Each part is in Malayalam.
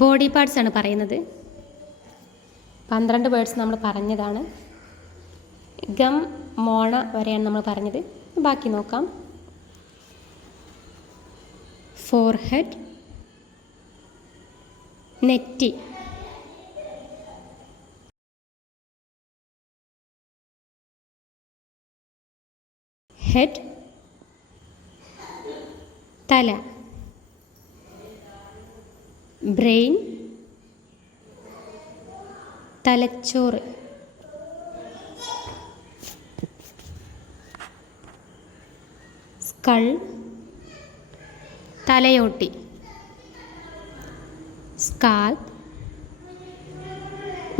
ബോഡി പാർട്സ് ആണ് പറയുന്നത്. 12 വേർഡ്സ് നമ്മൾ പറഞ്ഞതാണ്. ഗം മോണ വരെയാണ് നമ്മൾ പറഞ്ഞത്. ബാക്കി നോക്കാം. ഫോർഹെഡ്, നെറ്റി, ഹെഡ് തല, ബ്രെയിൻ തലച്ചോറ്, സ്കൾ തലയോട്ടി, സ്കാൽപ്പ്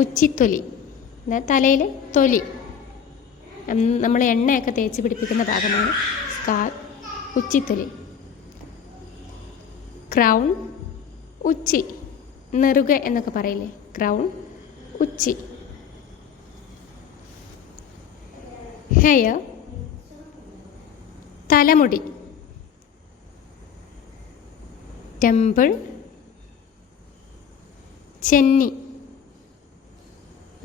ഉച്ചിത്തൊലി, തലയിലെ തൊലി, നമ്മൾ എണ്ണയൊക്കെ തേച്ച് പിടിപ്പിക്കുന്ന ഭാഗമാണ് സ്കാൽപ്പ്, ഉച്ചിത്തൊലി. ക്രൗൺ ഉച്ചി, നെറുക എന്നൊക്കെ പറയില്ലേ, ക്രൗൺ ഉച്ചി. ഹെയർ തലമുടി, ടെമ്പിൾ ചെന്നി,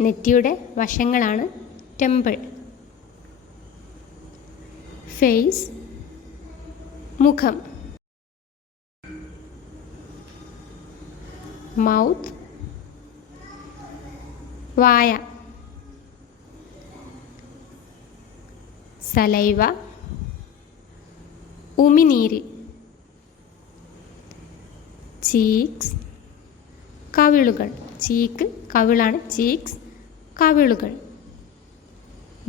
നെറ്റിയുടെ വശങ്ങളാണ് ടെമ്പിൾ. ഫേസ് മുഖം, മൗത്ത് വായ, സലൈവ ഉമിനീര്, ചീക്സ് കവിളുകൾ, ചീക്ക് കവിളാണ്, ചീക്സ് കവിളുകൾ.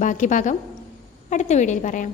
ബാക്കി ഭാഗം അടുത്ത വീഡിയോയിൽ പറയാം.